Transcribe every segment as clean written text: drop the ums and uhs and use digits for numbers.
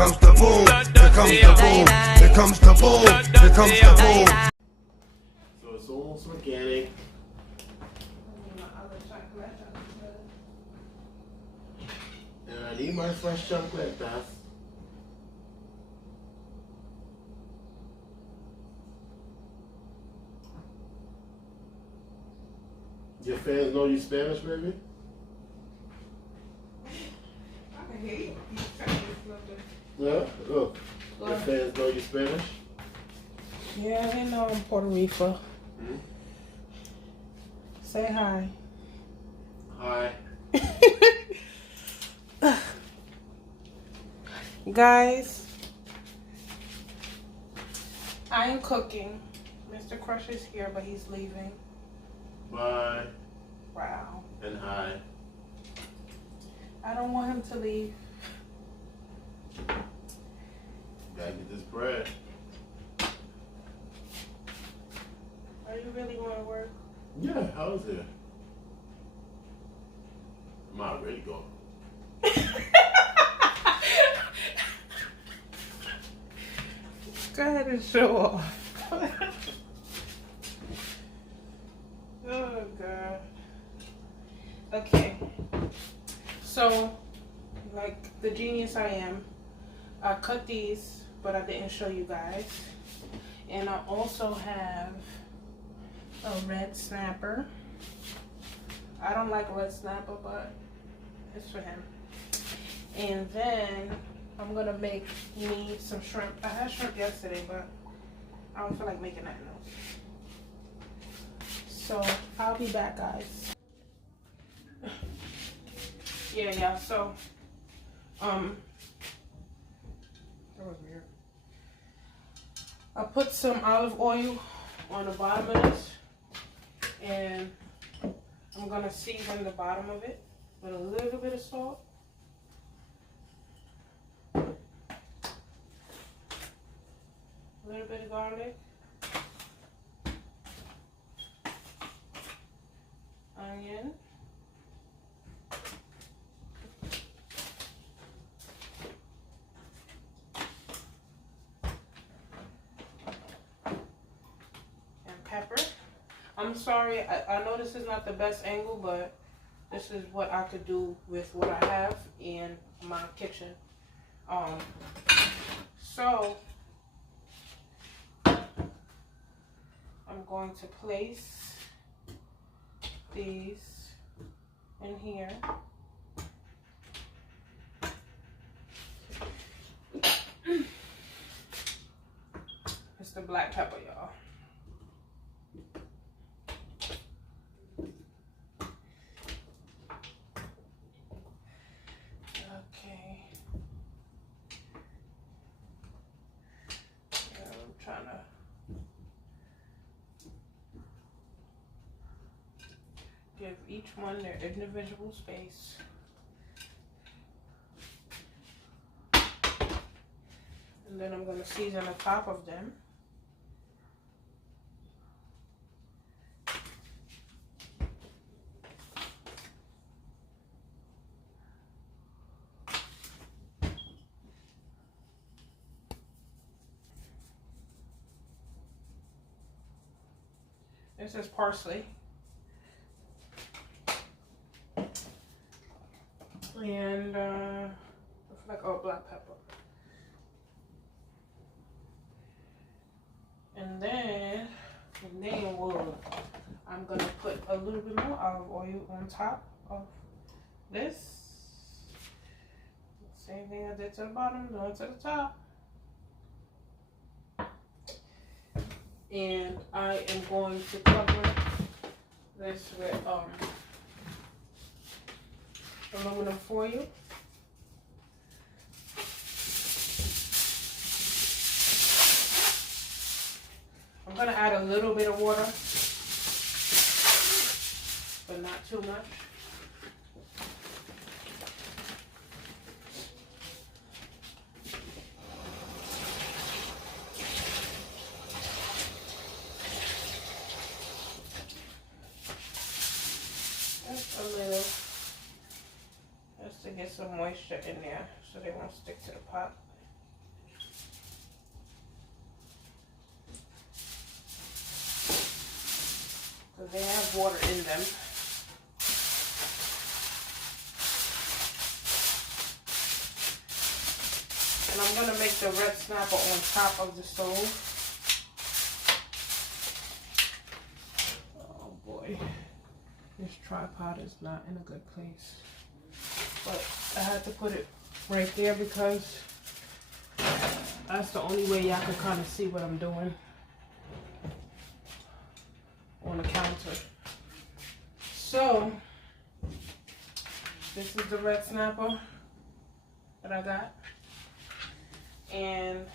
comes the boom, here comes the boom, here comes the boom, here comes the boom. So it's almost organic. And I need my fresh chocolate, that's. Your fans know you Spanish, baby? Yeah? Look. Your fans know you Spanish? Yeah, they know I'm Puerto Rico. Hmm? Say hi. Hi. Guys, I am cooking. Mr. Crush is here, but he's leaving. Bye. Wow. And hi. I don't want him to leave. Gotta get this bread. Are you really going to work? Yeah, how's it? I'm already going. Go ahead and show off. Oh, God. Okay. So, like the genius I am, I cut these, but I didn't show you guys. And I also have a red snapper. I don't like red snapper, but it's for him. And then I'm gonna make me some shrimp. I had shrimp yesterday, but I don't feel like making that now. So I'll be back, guys. Yeah. So, that was weird. I put some olive oil on the bottom of this, and I'm gonna season the bottom of it with a little bit of salt. A little bit of garlic. Onion. And pepper. I'm sorry, I know this is not the best angle, but this is what I could do with what I have in my kitchen. So I'm going to place these in here. It's the black pepper, y'all. Okay. I'm trying to give each one their individual space. And then I'm going to season the top of them. This is parsley. And like black pepper. And then I'm gonna put a little bit more olive oil on top of this. Same thing I did to the bottom, going to the top. And I am going to cover this with aluminum foil. I'm gonna add a little bit of water, but not too much. Just a little, just to get some moisture in there so they won't stick to the pot. because they have water in them. And I'm gonna make the red snapper on top of the stove. Oh boy, this tripod is not in a good place. But I had to put it right there because that's the only way y'all can kind of see what I'm doing on the counter. So, this is the red snapper that I got. And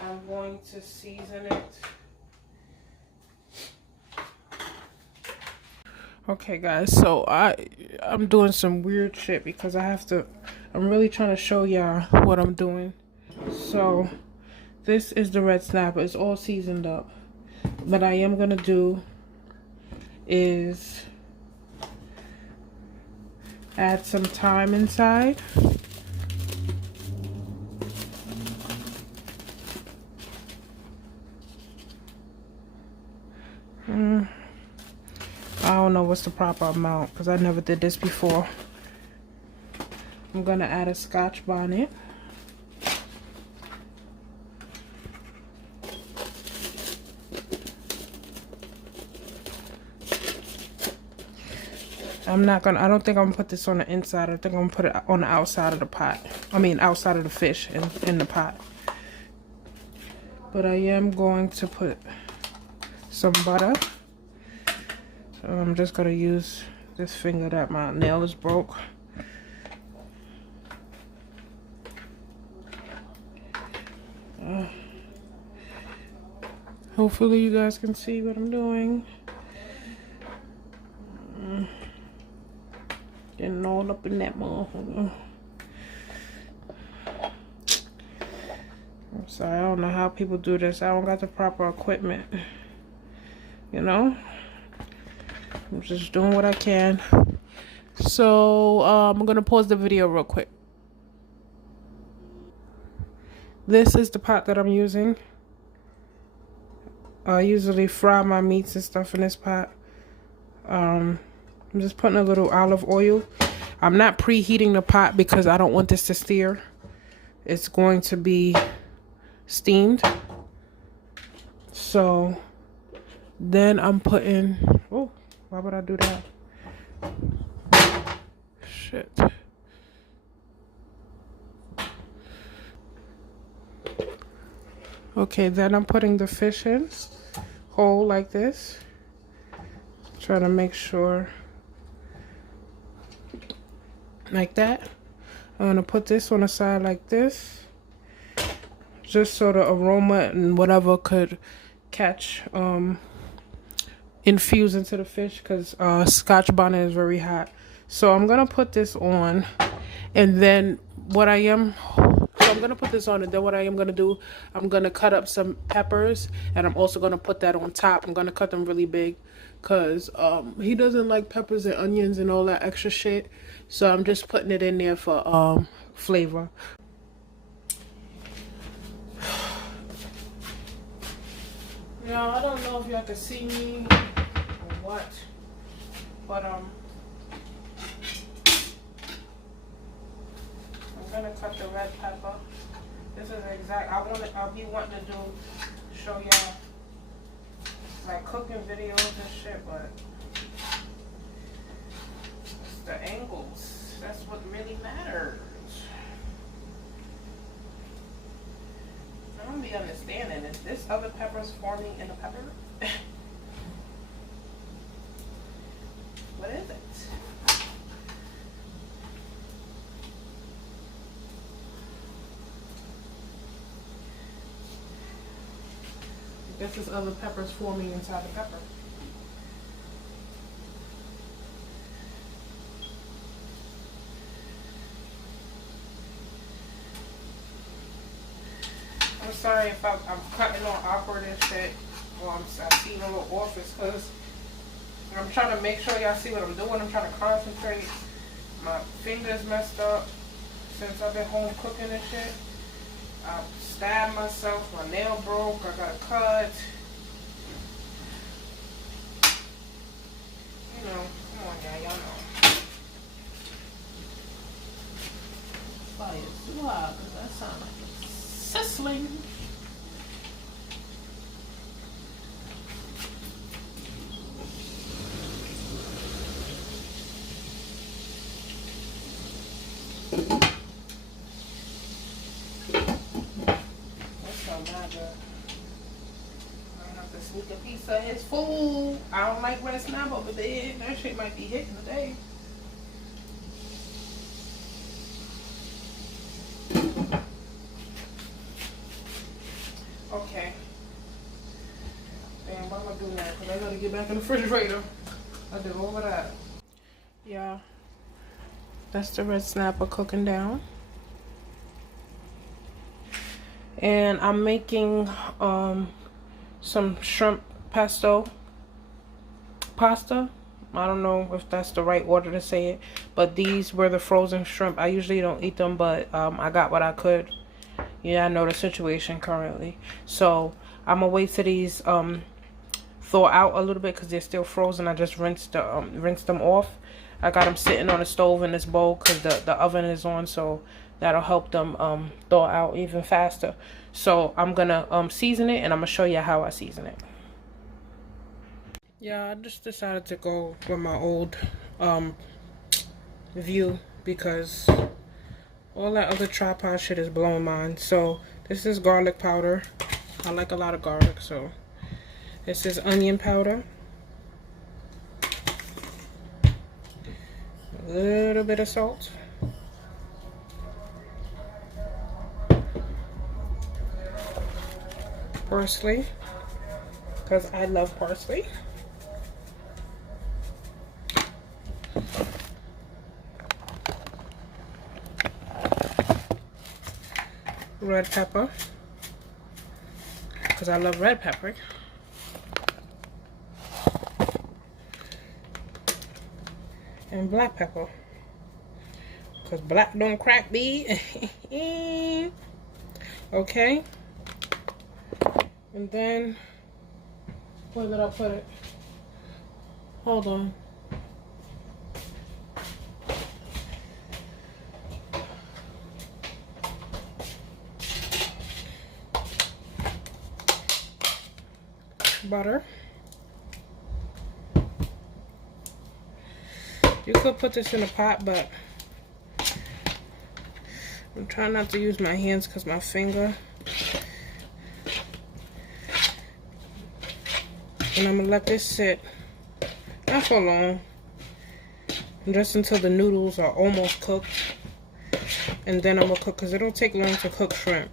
I'm going to season it. Okay guys, so I'm doing some weird shit because I'm really trying to show y'all what I'm doing. So this is the red snapper. It's all seasoned up. What I am gonna do is add some thyme inside. I don't know what's the proper amount because I never did this before. I'm gonna add a Scotch bonnet. I don't think I'm gonna put this on the inside. I think I'm gonna put it on the outside of the pot. I mean, outside of the fish in the pot. But I am going to put some butter. So I'm just gonna use this finger that my nail is broke. Hopefully you guys can see what I'm doing. Getting all up in that motherfucker. I'm sorry, I don't know how people do this. I don't got the proper equipment. You know? I'm just doing what I can. So, I'm gonna pause the video real quick. This is the pot that I'm using. I usually fry my meats and stuff in this pot. I'm just putting a little olive oil. I'm not preheating the pot because I don't want this to sear. It's going to be steamed. So then I'm putting, oh, why would I do that? Shit. Okay, then I'm putting the fish in whole like this. Try to make sure like that. I'm gonna put this on the side like this, just so the aroma and whatever could catch, infuse into the fish, because Scotch bonnet is very hot. So I'm gonna put this on, and then I'm gonna put this on, and then what I am gonna do, I'm gonna cut up some peppers, and I'm also gonna put that on top. I'm gonna cut them really big, cause he doesn't like peppers and onions and all that extra shit. So I'm just putting it in there for flavor. Now I don't know if y'all can see me or what, but I'm gonna cut the red pepper. This is exact. I'll be wanting to show y'all like cooking videos and shit, but it's the angles. That's what really matters. I don't be understanding. Is this other peppers forming in the pepper? What is it? This is other peppers forming inside the pepper. I'm sorry if I'm cutting on awkward and shit. Well, I'm seeing a little office because I'm trying to make sure y'all see what I'm doing. I'm trying to concentrate. My fingers messed up since I've been home cooking and shit. I stabbed myself, my nail broke, I got a cut. No, come on, y'all know. Fire too hot, because that sounds like it's sizzling. That's so not good. I have to sneak a piece of his food. I don't like red snap over there. That shit might be hitting today. Okay. Damn, what am I doing now? Because I gotta get back in the refrigerator. I did all of that. Yeah. That's the red snapper cooking down. And I'm making some shrimp pesto pasta. I don't know if that's the right order to say it, but these were the frozen shrimp. I usually don't eat them, but I got what I could. Yeah, I know the situation currently, so I'm gonna wait till these thaw out a little bit because they're still frozen. I just rinsed them off. I got them sitting on the stove in this bowl because the oven is on, so that'll help them thaw out even faster. So I'm gonna season it, and I'm gonna show you how I season it. Yeah, I just decided to go with my old view because all that other tripod shit is blowing mine. So this is garlic powder. I like a lot of garlic, so this is onion powder. A little bit of salt. Parsley, because I love parsley. Red pepper, because I love red pepper. And black pepper, because black don't crack me. Okay. And then, where did I put it? Hold on. Butter. You could put this in a pot, but I'm trying not to use my hands because my finger. And I'm gonna let this sit, not for long, just until the noodles are almost cooked. And then I'm gonna cook, because it don't take long to cook shrimp.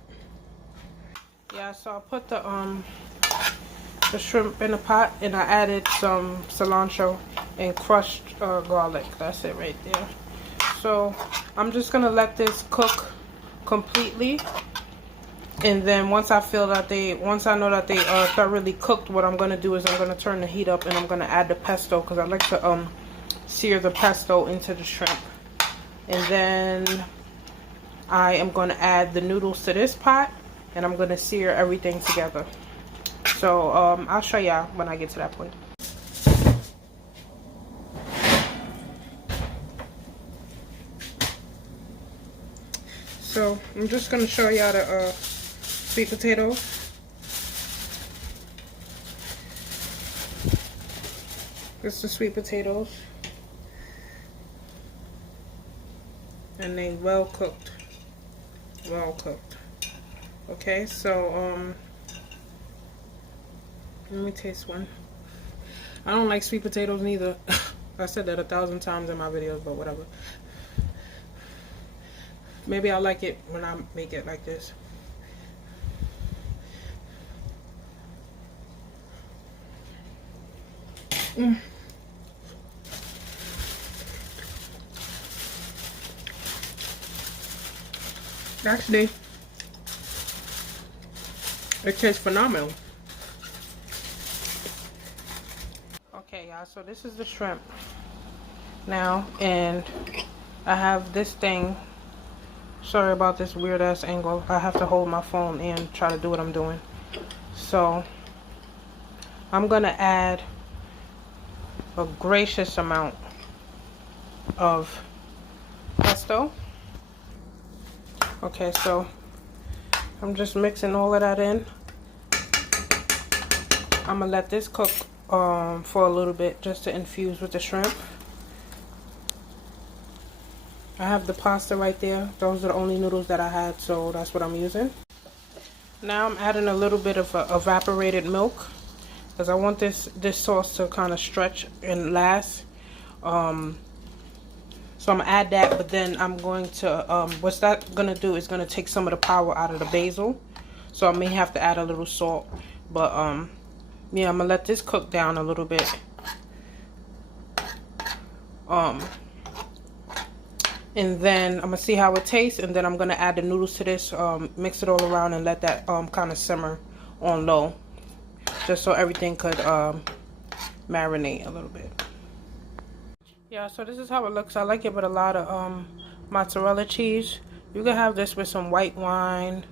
Yeah, so I put the shrimp in the pot, and I added some cilantro and crushed garlic. That's it right there. So I'm just gonna let this cook completely, and then once I know that they are thoroughly cooked, what I'm gonna do is I'm gonna turn the heat up, and I'm gonna add the pesto, because I like to sear the pesto into the shrimp. And then I am gonna add the noodles to this pot, and I'm gonna sear everything together. So I'll show y'all when I get to that point. So I'm just gonna show y'all the sweet potatoes. This is the sweet potatoes, and they well cooked. Okay, so let me taste one. I don't like sweet potatoes neither. I said that 1,000 times in my videos, but whatever. Maybe I like it when I make it like this. Actually, it tastes phenomenal. Okay, y'all, so this is the shrimp now, and I have this thing. Sorry about this weird ass angle. I have to hold my phone and try to do what I'm doing. So I'm gonna add a gracious amount of pesto. Okay, so I'm just mixing all of that in. I'm gonna let this cook for a little bit just to infuse with the shrimp. I have the pasta right there. Those are the only noodles that I had, so that's what I'm using. Now I'm adding a little bit of evaporated milk because I want this sauce to kind of stretch and last. So I'm gonna add that, but then I'm going to what's that gonna do is gonna take some of the power out of the basil. So I may have to add a little salt, but yeah, I'm gonna let this cook down a little bit. And then I'm gonna see how it tastes, and then I'm gonna add the noodles to this, mix it all around, and let that kind of simmer on low, just so everything could marinate a little bit. Yeah, so this is how it looks. I like it with a lot of mozzarella cheese. You can have this with some white wine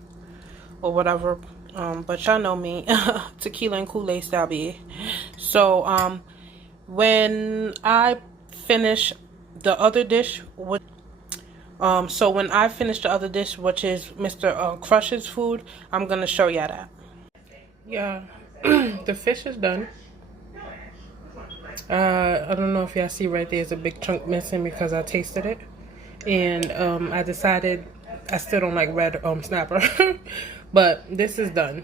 or whatever, but y'all know me, tequila and Kool-Aid style be. So when I finish the other dish, which is Mr. Crush's food, I'm gonna show y'all that. Yeah, the fish is done. I don't know if y'all see right there's a big chunk missing because I tasted it, and I decided I still don't like red snapper, but this is done.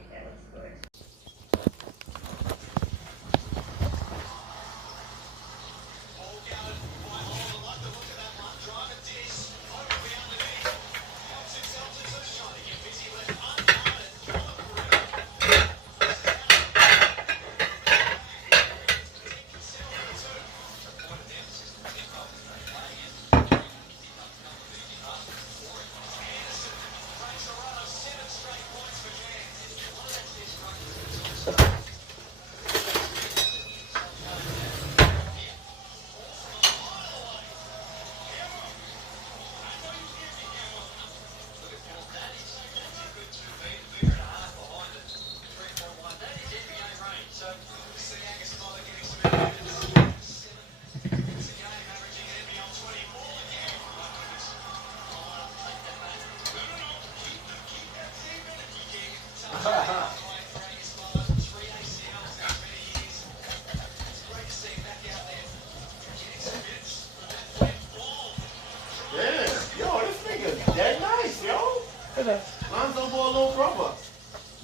Lonzo ball little brother.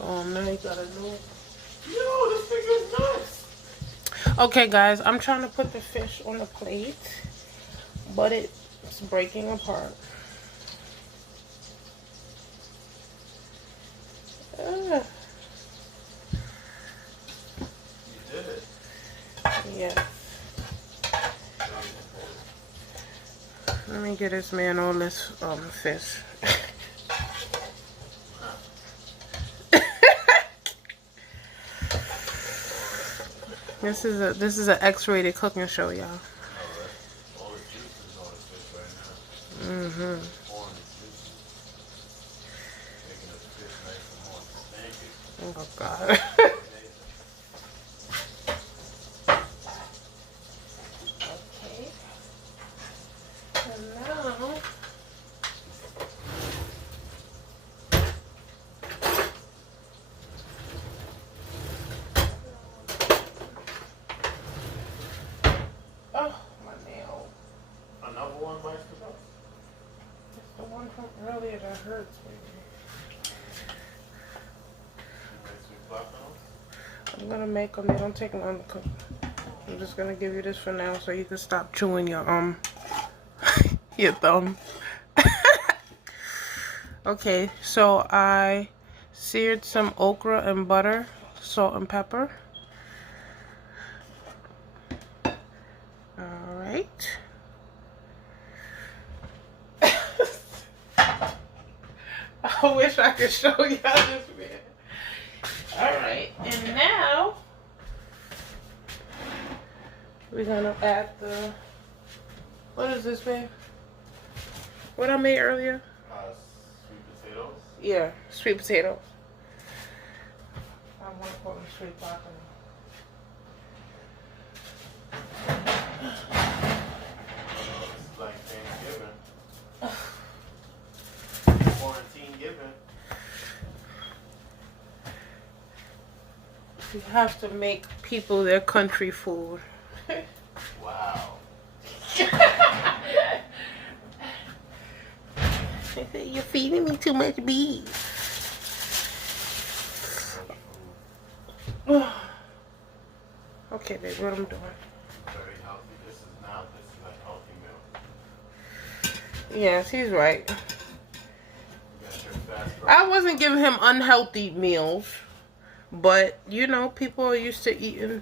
Oh, now you gotta know. Yo, this thing is nuts. Okay, guys, I'm trying to put the fish on the plate, but it's breaking apart. You did it. Yes. Let me get this man all this fish. This is a X-rated cooking show, y'all. Mm-hmm. Oh God. Okay. And now Another one bites the dust. it's the one from earlier that hurts me. I'm gonna make them. They don't take long to cook. I'm just gonna give you this for now, so you can stop chewing your your thumb. Okay, so I seared some okra and butter, salt and pepper. All right. I wish I could show y'all this, man. Alright, and now we're gonna add the, what is this, man? What I made earlier? Sweet potatoes? Yeah, sweet potatoes. I want to call them sweet potatoes. You have to make people their country food. Wow. You're feeding me too much beef. Okay, babe, what I'm doing. Very healthy. This is a healthy meal. Yes, he's right. You got your fast breakfast. I wasn't giving him unhealthy meals, but you know, people are used to eating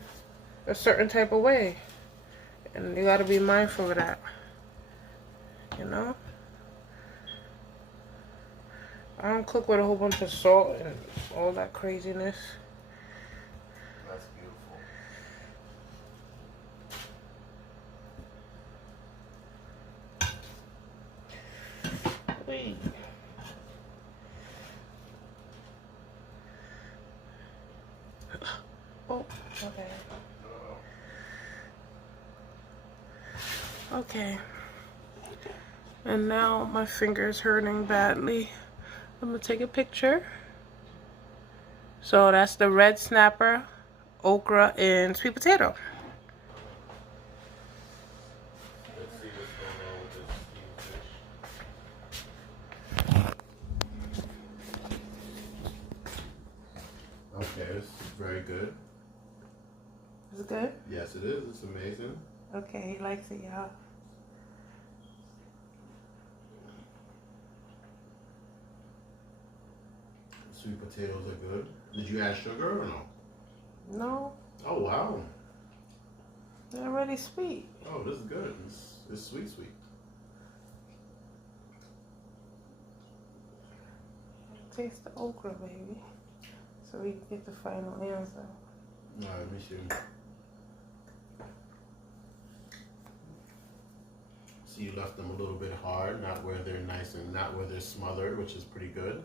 a certain type of way, and you got to be mindful of that. You know, I don't cook with a whole bunch of salt and all that craziness. That's beautiful. Wait. Oh, okay. Okay. And now my finger is hurting badly. I'm gonna take a picture. So that's the red snapper, okra, and sweet potato. Let's see what's going on with this steamed fish. Okay, this is very good. Is it good? Yes, it is. It's amazing. Okay, he likes it, y'all. Sweet potatoes are good. Did you add sugar or no? No, Oh, wow. they're already sweet. Oh, this is good. It's sweet, sweet. Taste the okra, baby. So we can get the final answer. All right, let me see. So you left them a little bit hard, not where they're nice and not where they're smothered, which is pretty good.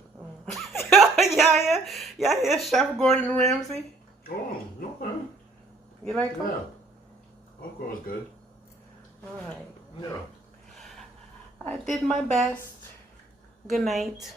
Yeah, Chef Gordon Ramsay. Oh, okay. You like them? Yeah. Okra is good. All right. Yeah. I did my best. Good night.